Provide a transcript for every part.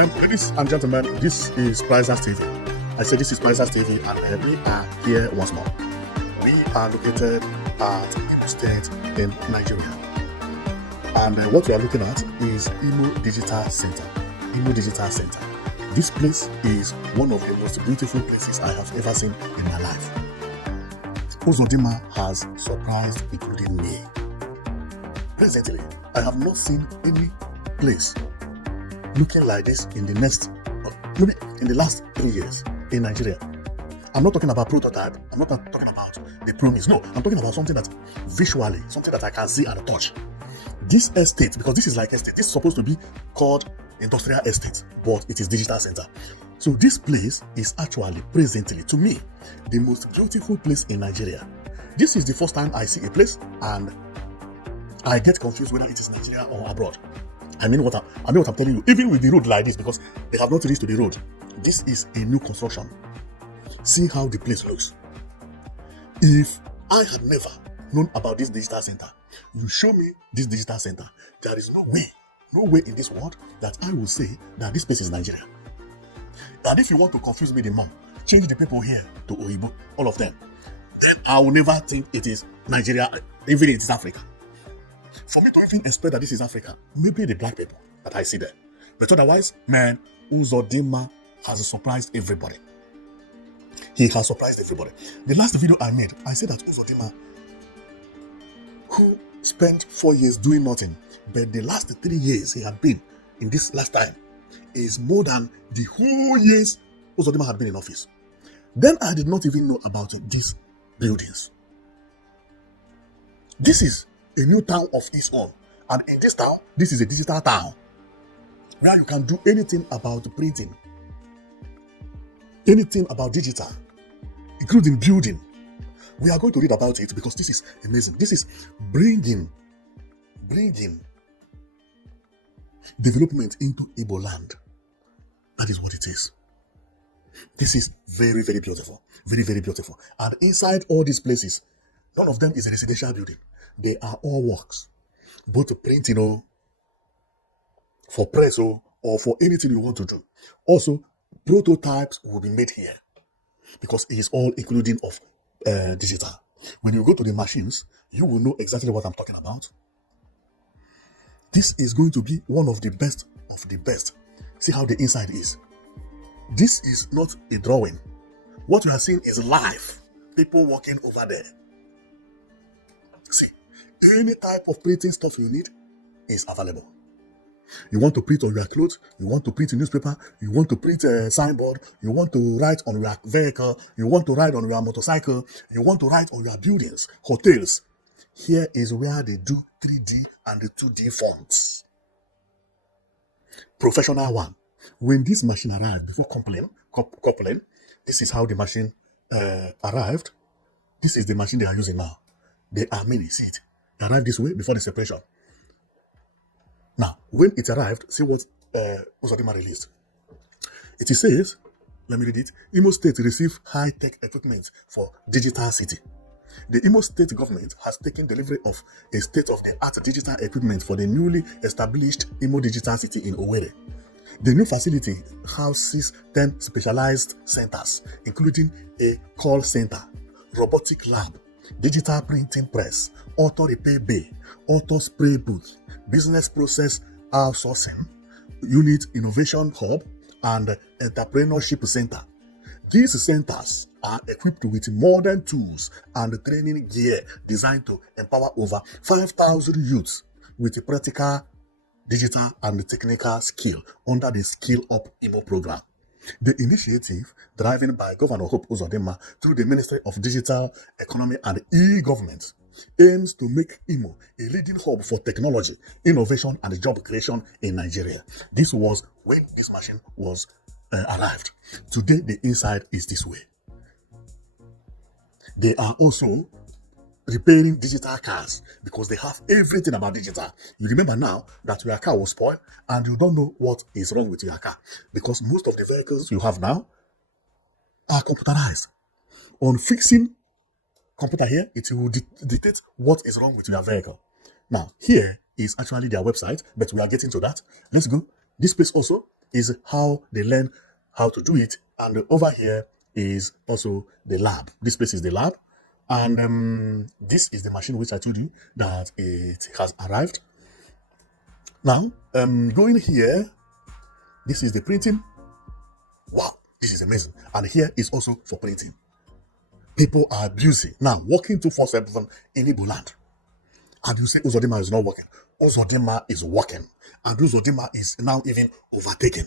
Ladies and gentlemen, this is Prizers TV. I said this is Prizers TV, and we are here once more. We are located at Imo State in Nigeria. And what we are looking at is Imo Digital Center. Imo Digital Center. This place is one of the most beautiful places I have ever seen in my life. Uzodimma has surprised including me. Presently, I have not seen any place looking like this in the last 3 years in Nigeria. I'm not talking about prototype. I'm not talking about the promise. No, I'm talking about something that visually, something that I can see and touch. This estate, because this is like estate, this is supposed to be called industrial estate, but it is digital center. So this place is actually presently, to me, the most beautiful place in Nigeria. This is the first time I see a place and I get confused whether it is Nigeria or abroad. I mean what I'm telling you. Even with the road like this, because they have not reached to the road. This is a new construction. See how the place looks. If I had never known about this digital center, you show me this digital center, there is no way in this world that I will say that this place is Nigeria. And if you want to confuse me the more, change the people here to Oyibo, all of them. I will never think it is Nigeria, even it is Africa. For me to even expect that this is Africa, maybe the black people that I see there. But otherwise, man, Uzodimma has surprised everybody. He has surprised everybody. The last video I made, I said that Uzodimma, who spent 4 years doing nothing, but the last 3 years he had been in this last time is more than the whole years Uzodimma had been in office. Then I did not even know about these buildings. This is a new town of its own. And in this town, this is a digital town where you can do anything about printing, anything about digital, including building. We are going to read about it because this is amazing. This is bringing development into Igbo land. That is what it is. This is very, very beautiful. Very, very beautiful. And inside all these places, none of them is a residential building. They are all works. Both printing for press or for anything you want to do. Also, prototypes will be made here because it is all including of digital. When you go to the machines, you will know exactly what I'm talking about. This is going to be one of the best of the best. See how the inside is. This is not a drawing. What you are seeing is live. People walking over there. See, any type of printing stuff you need is available. You want to print on your clothes, you want to print a newspaper, you want to print a signboard, you want to write on your vehicle, you want to write on your motorcycle, you want to write on your buildings, hotels. Here is where they do 3D and the 2D fonts. Professional one. When this machine arrived, before coupling, this is how the machine arrived. This is the machine they are using now. They are many, see it. They arrived this way before the separation. Now, when it arrived, see what Uzodimma released. It says, let me read it. Imo State received high-tech equipment for digital city. The Imo State government has taken delivery of a state-of-the-art digital equipment for the newly established Imo Digital City in Owerri. The new facility houses 10 specialized centers, including a call center, robotic lab, digital printing press, auto repair bay, auto spray booth, business process outsourcing, unit innovation hub, and entrepreneurship center. These centers are equipped with modern tools and training gear designed to empower over 5,000 youths with practical, digital, and technical skill under the Skill Up Imo program. The initiative, driven by Governor Hope Uzodimma through the Ministry of Digital Economy and E-Government, aims to make Imo a leading hub for technology, innovation, and job creation in Nigeria. This was when this machine was arrived. Today, the inside is this way. They are also repairing digital cars because they have everything about digital. You remember now that your car was spoiled and you don't know what is wrong with your car because most of the vehicles you have now are computerized. On fixing computer here, it will dictate what is wrong with your vehicle. Now, here is actually their website, but we are getting to that. Let's go. This place also, is how they learn how to do it. And over here is also the lab. This place is the lab. And this is the machine which I told you that it has arrived. Now, going here, this is the printing. Wow, this is amazing. And here is also for printing. People are busy now, working 247 in Igbo land. And you say Uzodimma is not working. Uzodimma is working. And Uzodimma is now even overtaken.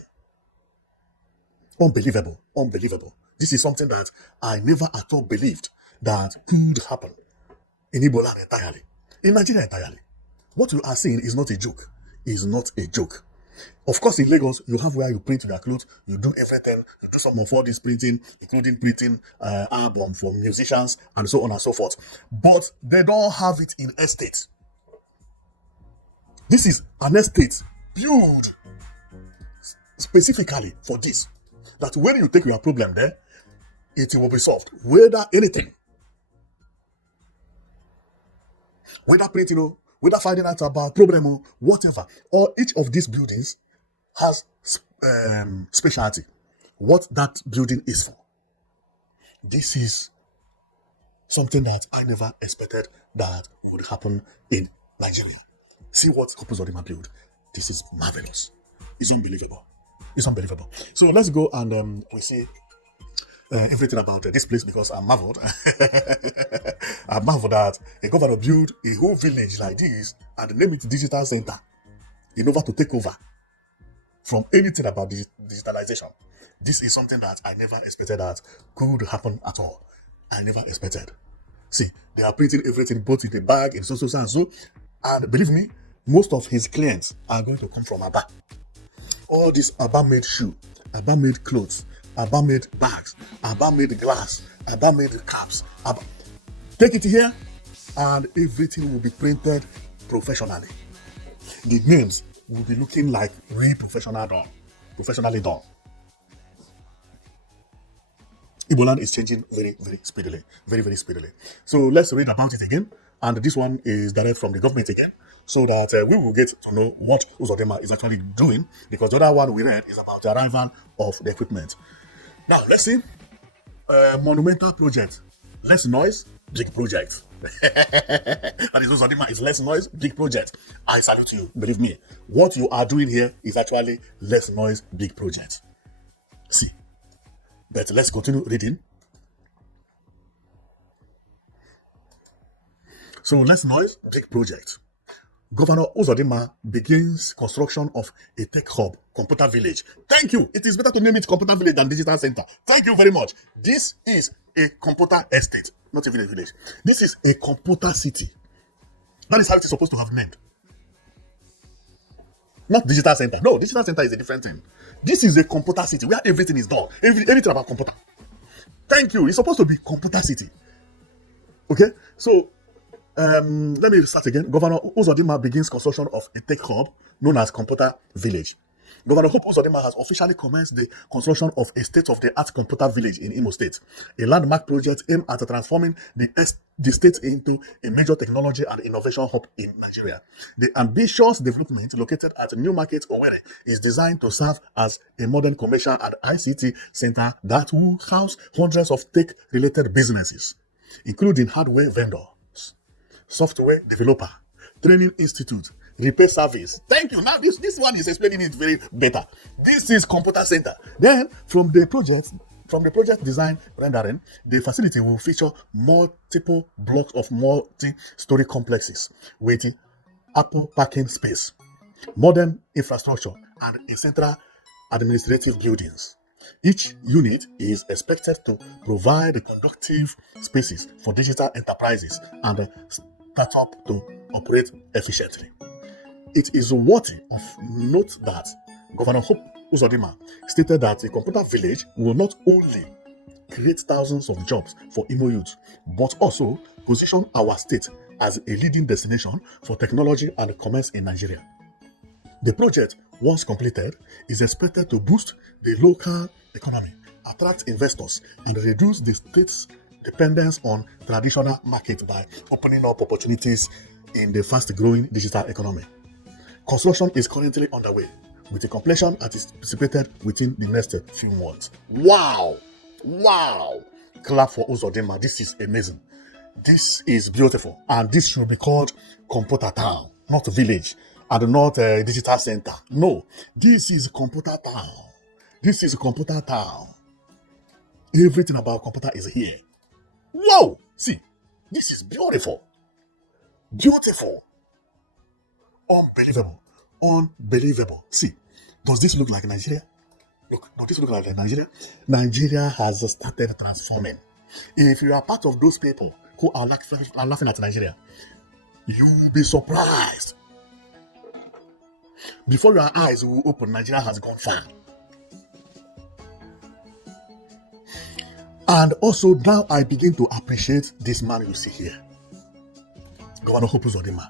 Unbelievable. Unbelievable. This is something that I never at all believed that could happen in Igbo land entirely. In Nigeria entirely. What you are seeing is not a joke. Is not a joke. Of course, in Lagos, you have where you print your clothes, you do everything, you do some of all this printing, including printing album for musicians and so on and so forth. But they don't have it in estate. This is an estate built specifically for this. That when you take your problem there, it will be solved. Whether anything, whether printing, whether finding out about problem, whatever, or each of these buildings has specialty. What that building is for. This is something that I never expected that would happen in Nigeria. See what Uzodimma build. This is marvelous. It's unbelievable. It's unbelievable. So let's go and we see everything about this place because I'm marveled. I'm marveled that a governor built a whole village like this and name it Digital Center in order to take over from anything about digitalization. This is something that I never expected that could happen at all. I never expected. See, they are printing everything both in the bag, in so and so. And believe me, most of his clients are going to come from Aba. All this Aba-made shoe, Aba-made clothes, Aba-made bags, Aba-made glass, Aba-made caps. Take it here, and everything will be printed professionally. The names will be looking like real professionally done. Igbo land is changing very, very speedily. Very, very speedily. So let's read about it again. And this one is direct from the government again, so that we will get to know what Uzodimma is actually doing, because the other one we read is about the arrival of the equipment. Now, let's see. Monumental project. Less noise, big project. And Uzodimma is less noise, big project. I salute you. Believe me, what you are doing here is actually less noise, big project. See. But let's continue reading. So less noise, big project. Governor Uzodimma begins construction of a tech hub, computer village. Thank you. It is better to name it computer village than digital center. Thank you very much. This is a computer estate, not even a village. This is a computer city. That is how it is supposed to have named. Not digital center. No, digital center is a different thing. This is a computer city where everything is done. Anything about computer. Thank you. It's supposed to be computer city. Okay? So, let me start again. Governor Uzodimma begins construction of a tech hub known as Computer Village. Governor Hope Uzodimma has officially commenced the construction of a state-of-the-art computer village in Imo State, a landmark project aimed at transforming the state into a major technology and innovation hub in Nigeria. The ambitious development located at New Market, Owerri, is designed to serve as a modern commercial and ICT center that will house hundreds of tech-related businesses, including hardware vendors, software developer, training institute, repair service. Thank you. Now this one is explaining it very better. This is computer center. Then from the project design rendering, the facility will feature multiple blocks of multi-story complexes with ample parking space, modern infrastructure, and a central administrative buildings. Each unit is expected to provide conducive spaces for digital enterprises and startup to operate efficiently. It is worthy of note that Governor Hope Uzodimma stated that the computer village will not only create thousands of jobs for Imo youth, but also position our state as a leading destination for technology and commerce in Nigeria. The project, once completed, is expected to boost the local economy, attract investors, and reduce the state's dependence on traditional markets by opening up opportunities in the fast-growing digital economy. Construction is currently underway, with a completion anticipated within the next few months. Wow! Wow! Clap for Uzodimma. This is amazing. This is beautiful. And this should be called Computer Town, not village, and not a digital center. No, this is Computer Town. This is Computer Town. Everything about computer is here. Whoa! See, this is beautiful. Beautiful. Unbelievable. Unbelievable. See, does this look like Nigeria? Look, does this look like Nigeria? Nigeria has started transforming. If you are part of those people who are laughing at Nigeria, you will be surprised. Before your eyes will open, Nigeria has gone far. And also now I begin to appreciate this man you see here, Governor Uzodimma.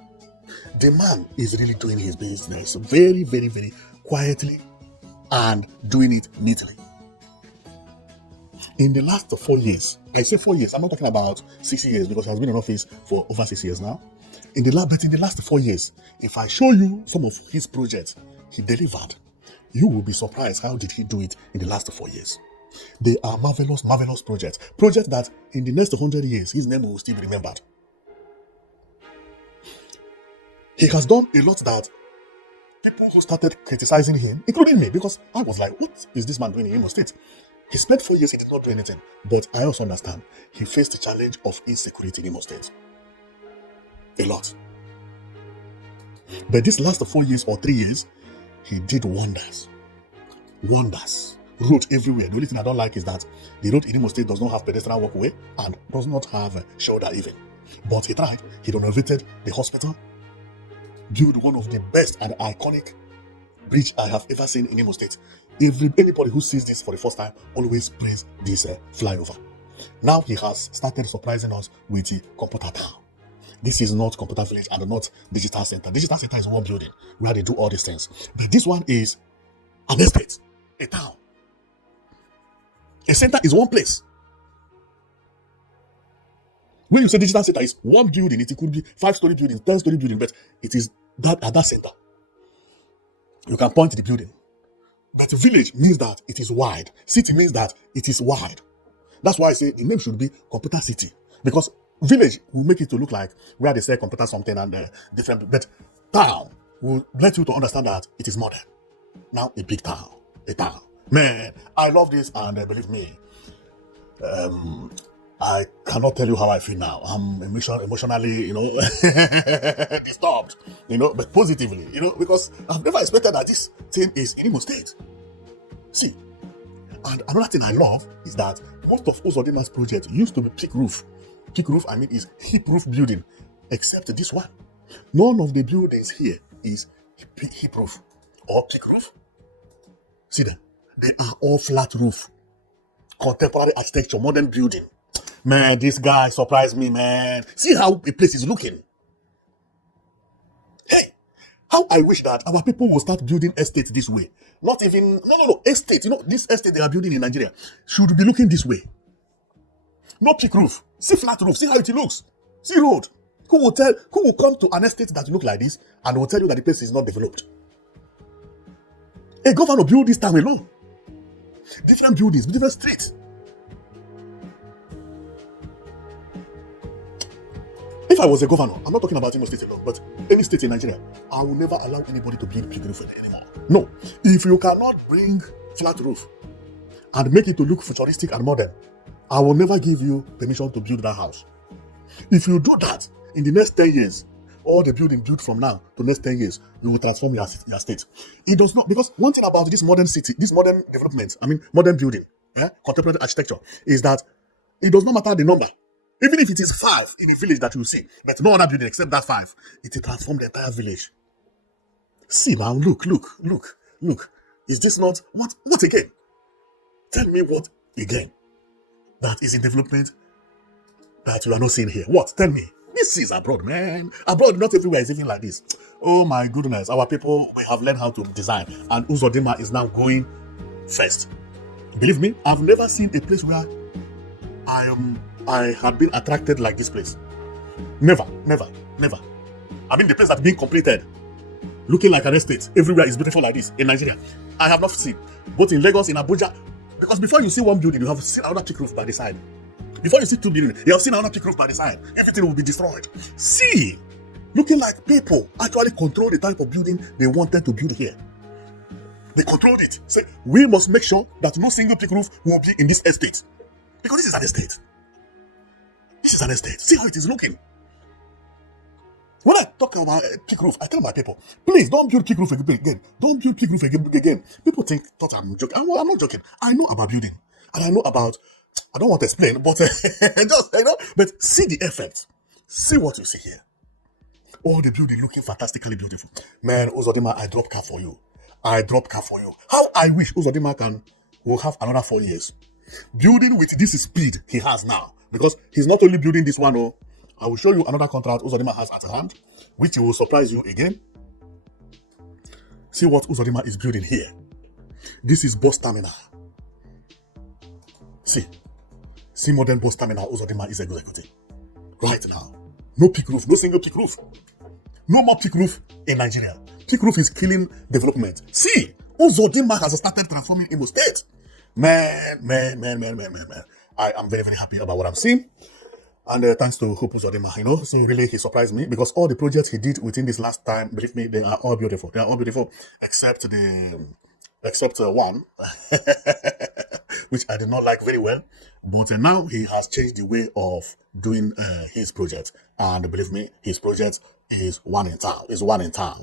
The man is really doing his business very, very, very quietly and doing it neatly. In the last 4 years, I say 4 years, I'm not talking about 6 years because he has been in office for over 6 years now. But in the last 4 years, if I show you some of his projects he delivered, you will be surprised how did he do it in the last 4 years. They are marvelous, marvelous projects. Projects that in the next 100 years, his name will still be remembered. He has done a lot that people who started criticizing him, including me, because I was like, what is this man doing in Imo State? He spent 4 years, he did not do anything. But I also understand, he faced the challenge of insecurity in Imo State. A lot. But this last 4 years or 3 years, he did wonders. Wonders. Road everywhere. The only thing I don't like is that the road in Imo State does not have pedestrian walkway and does not have a shoulder even. But he tried. He renovated the hospital, built one of the best and iconic bridge I have ever seen in Imo State. Anybody who sees this for the first time always praise this flyover. Now he has started surprising us with the Computer Town. This is not Computer Village and not Digital Center. Digital Center is one building where they do all these things. But this one is an estate, a town. A center is one place. When you say digital center, it's one building. It could be 5-story building, 10-story building, but it is that at that center. You can point to the building. But village means that it is wide. City means that it is wide. That's why I say the name should be Computer City. Because village will make it to look like where they say computer something and different. But town will let you to understand that it is modern. Now a big town. A town. Man, I love this, and believe me, I cannot tell you how I feel now. I'm emotionally, disturbed, but positively, because I've never expected that this thing is in Imo State. See, and another thing I love is that most of Uzodimma's projects used to be peak roof. Peak roof, I mean, is hip roof building, except this one. None of the buildings here is hip roof or peak roof. See them. They are all flat roof, contemporary architecture, modern building. Man, this guy surprised me, man. See how a place is looking. Hey, how I wish that our people will start building estates this way. Not even, no, estate. This estate they are building in Nigeria should be looking this way. No peak roof. See flat roof. See how it looks. See road. Who will come to an estate that look like this and will tell you that the place is not developed? A governor build this town alone. Different buildings, different streets. If I was a governor, I'm not talking about Imo State alone, but any state in Nigeria, I will never allow anybody to build big roof anymore. No. If you cannot bring flat roof and make it to look futuristic and modern, I will never give you permission to build that house. If you do that, in the next 10 years, all the building built from now to next 10 years, you will transform your state. It does not, because one thing about this modern city, this modern development, modern building, contemporary architecture, is that it does not matter the number. Even if it is 5 in a village that you see, but no other building except that 5, it will transform the entire village. See now, look. Is this not, what again? Tell me what again that is in development that you are not seeing here. What? Tell me. This is abroad, man. Abroad, not everywhere is even like this. Oh my goodness. Our people, we have learned how to design. And Uzodimma is now going first. Believe me, I've never seen a place where I have been attracted like this place. Never. I mean, the place that's being completed. looking like an estate. Everywhere is beautiful like this in Nigeria. I have not seen, both in Lagos, in Abuja, because before you see one building, you have seen another thick roof by the side. Before you see two buildings, you have seen another thick roof by the side. Everything will be destroyed. See, looking like people actually control the type of building they wanted to build here. They controlled it. Say, we must make sure that no single thick roof will be in this estate. Because this is an estate. This is an estate. See how it is looking. When I talk about thick roof, I tell my people, please don't build thick roof again. Don't build thick roof again. People thought I'm joking. I'm not joking. I know about building. And I know about, I don't want to explain, but but see the effect. See what you see here. All the building looking fantastically beautiful. Man, Uzodimma, I drop car for you. How I wish Uzodimma will have another 4 years. Building with this speed he has now. Because he's not only building this one, I will show you another contract Uzodimma has at hand, which will surprise you again. See what Uzodimma is building here. This is bus terminal. See modern bus terminal Uzodimma is executing. Right now. No peak roof, no single peak roof. No more peak roof in Nigeria. Peak roof is killing development. See, Uzodimma has started transforming Imo State. Man. I am very, very happy about what I'm seeing. And thanks to Hope Uzodimma, so really he surprised me because all the projects he did within this last time, believe me, they are all beautiful. They are all beautiful except one, which I did not like very well. But now he has changed the way of doing his project. And believe me, his project is one in town.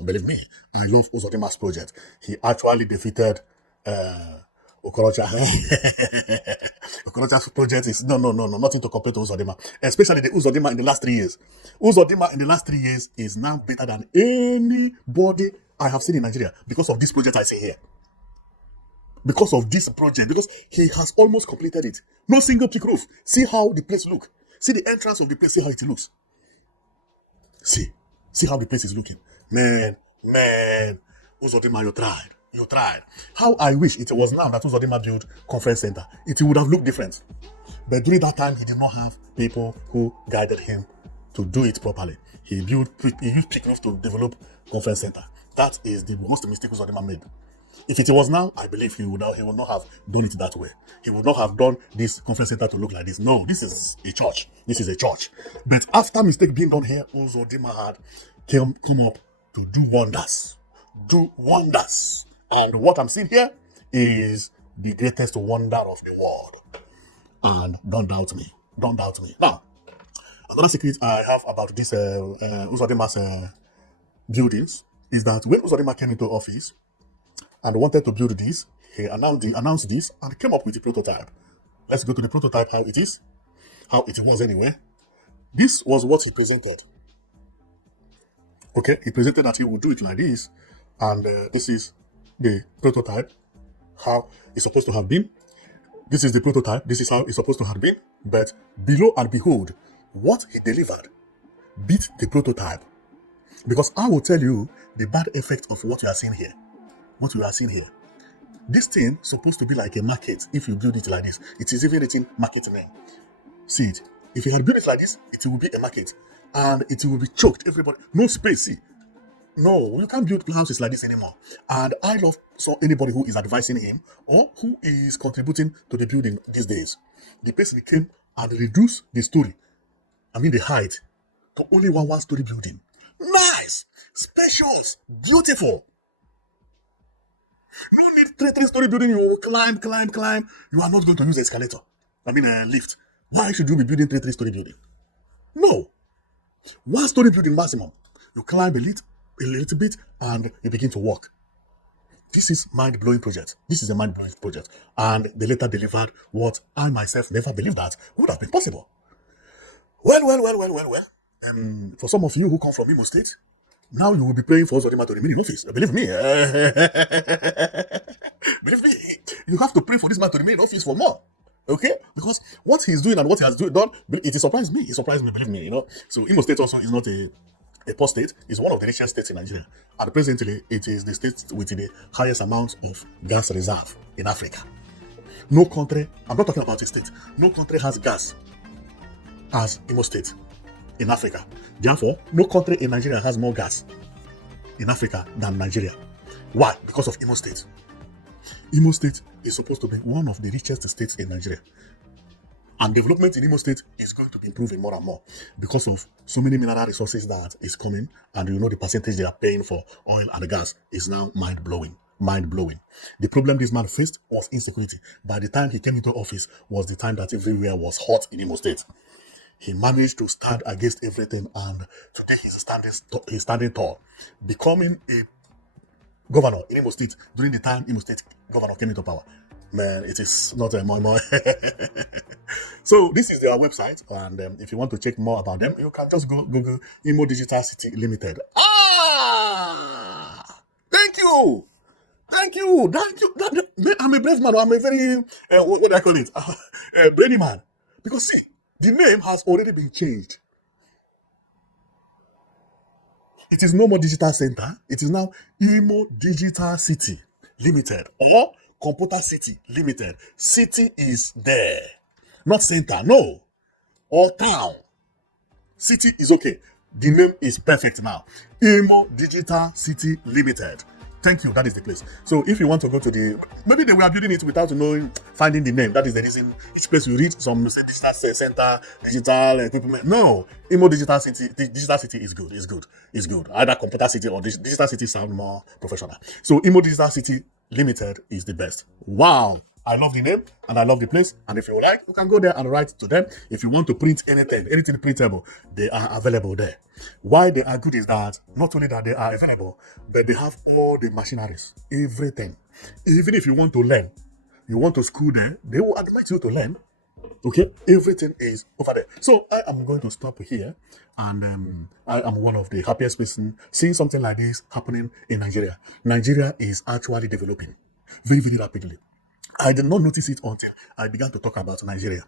Believe me, I love Uzodimma's project. He actually defeated Okorocha. Okorocha's project is nothing to compare to Uzodimma. Especially the Uzodimma in the last 3 years. Uzodimma in the last 3 years is now better than anybody I have seen in Nigeria because of this project I see here. Because of this project, because he has almost completed it. No single peak roof. See how the place look. See the entrance of the place. See how it looks. See how the place is looking. Man, Uzodimma, you tried. How I wish it was now that Uzodimma built conference center. It would have looked different. But during that time, he did not have people who guided him to do it properly. He used peak roof to develop conference center. That is the most mistake Uzodimma made. If it was now, I believe he would not have done it that way. He would not have done this conference center to look like this. No, this is a church. But after mistake being done here, Uzodimma had come up to do wonders. And what I'm seeing here is the greatest wonder of the world. And don't doubt me. Now, another secret I have about this Uzodimma's buildings is that when Uzodimma came into office and wanted to build this, he announced this and came up with the prototype. Let's go to the prototype, how it was anyway. This was what he presented. Okay, he presented that he would do it like this, and this is the prototype, how it's supposed to have been. This is the prototype, this is how it's supposed to have been, but below and behold, what he delivered beat the prototype. Because I will tell you the bad effect of what you are seeing here. This thing supposed to be like a market if you build it like this. It is even written market name. See it. If you had built it like this, it will be a market. And it will be choked. Everybody, no space. See. No, you can't build houses like this anymore. And I love anybody who is advising him or who is contributing to the building these days. The person came and reduced the height to only one-story building. Nice, spacious, beautiful. No need three-story building. You will climb. You are not going to use escalator. Lift. Why should you be building three-story building? No. One-story building maximum. You climb a little bit and you begin to walk. This is mind-blowing project. And they later delivered what I myself never believed that would have been possible. Well. For some of you who come from Imo State, now you will be praying for Uzodimma to remain in office. Believe me. You have to pray for this man to remain in office for more. Okay? Because what he's doing and what he has done, it surprised me. Believe me, So Imo State also is not a poor state. It's one of the richest states in Nigeria. And presently, it is the state with the highest amount of gas reserve in Africa. No country, I'm not talking about a state, no country has gas as Imo State in Africa. Therefore, no country in Nigeria has more gas in Africa than Nigeria. Why? Because of Imo State. Imo State is supposed to be one of the richest states in Nigeria. And development in Imo State is going to be improving more and more because of so many mineral resources that is coming. And you know the percentage they are paying for oil and gas is now mind-blowing. Mind-blowing. The problem this man faced was insecurity. By the time he came into office was the time that everywhere was hot in Imo State. He managed to stand against everything, and today he's standing tall, becoming a governor in Imo State during the time Imo State governor came into power. Man, it is not a more. So this is their website, and if you want to check more about them, you can just go Google Imo Digital City Limited. Thank you. Thank you. I'm a brave man. I'm a very, what do I call it? Brainy man. Because see, the name has already been changed. It is no more Digital Center. It is now Imo Digital City Limited or Computer City Limited. City is there. Not center, no. Or town. City is okay. The name is perfect now. Imo Digital City Limited. Thank you. That is the place. So if you want to go to maybe they were building it without knowing, finding the name. That is the reason each place you read some say digital center, digital equipment. No, Imo Digital City. Digital City is good. It's good. It's good. Either Computer City or Digital City sound more professional. So Imo Digital City Limited is the best. Wow. I love the name and I love the place. And if you like, you can go there and write to them. If you want to print anything printable, they are available there. Why they are good is that not only that they are available, but they have all the machineries, everything. Even if you want to learn, you want to school there, they will advise you to learn. Okay, everything is over there. So I am going to stop here, and I am one of the happiest person seeing something like this happening in Nigeria. Nigeria is actually developing very, very rapidly. I did not notice it until I began to talk about Nigeria.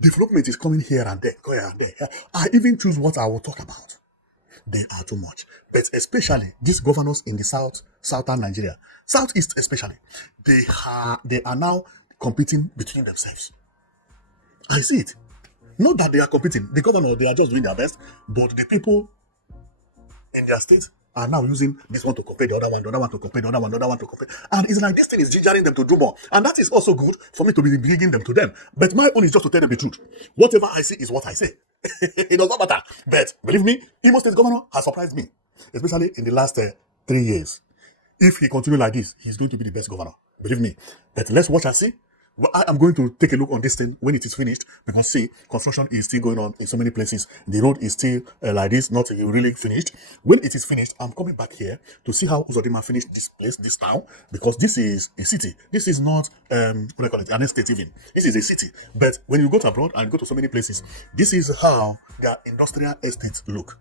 Development is coming here and there, here and there. I even choose what I will talk about. They are too much. But especially these governors in the southern Nigeria, southeast especially, they are now competing between themselves. I see it. Not that they are competing. The governor, they are just doing their best, but the people in their state are now using this one to compare the other one to compare the other one to compare. And it's like this thing is gingering them to do more. And that is also good for me to be bringing them to them. But my own is just to tell them the truth. Whatever I see is what I say. It does not matter. But believe me, Imo State governor has surprised me, especially in the last 3 years. If he continues like this, he's going to be the best governor. Believe me. But let's watch and see. Well, I am going to take a look on this thing when it is finished, because see, construction is still going on in so many places. The road is still like this, not really finished. When it is finished, I'm coming back here to see how Uzodimma finished this place, this town, because this is a city. This is not, what do I call it, an estate even. This is a city. But when you go to abroad and go to so many places, this is how their industrial estates look.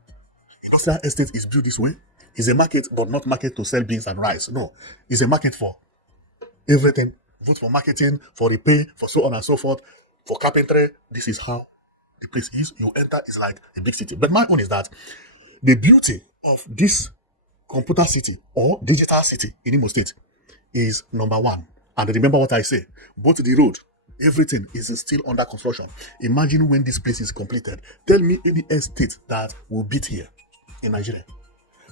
Industrial estate is built this way. It's a market, but not market to sell beans and rice. No, it's a market for everything. Vote for marketing, for repair, for so on and so forth, for carpentry. This is how the place is. You enter, it's like a big city. But my own is that the beauty of this computer city or digital city in Imo State is number one. And remember what I say, both the road, everything is still under construction. Imagine when this place is completed. Tell me any estate that will beat here in Nigeria.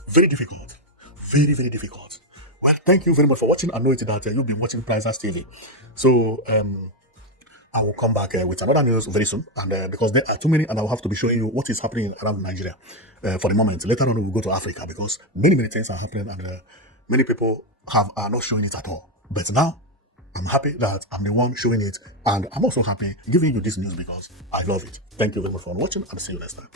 Very difficult. Very, very difficult. Well, thank you very much for watching. I know it that you'll be watching Prizers TV. So I will come back with another news very soon. And because there are too many, and I will have to be showing you what is happening around Nigeria for the moment. Later on, we'll go to Africa because many, many things are happening, and many people are not showing it at all. But now, I'm happy that I'm the one showing it, and I'm also happy giving you this news because I love it. Thank you very much for watching, and see you next time.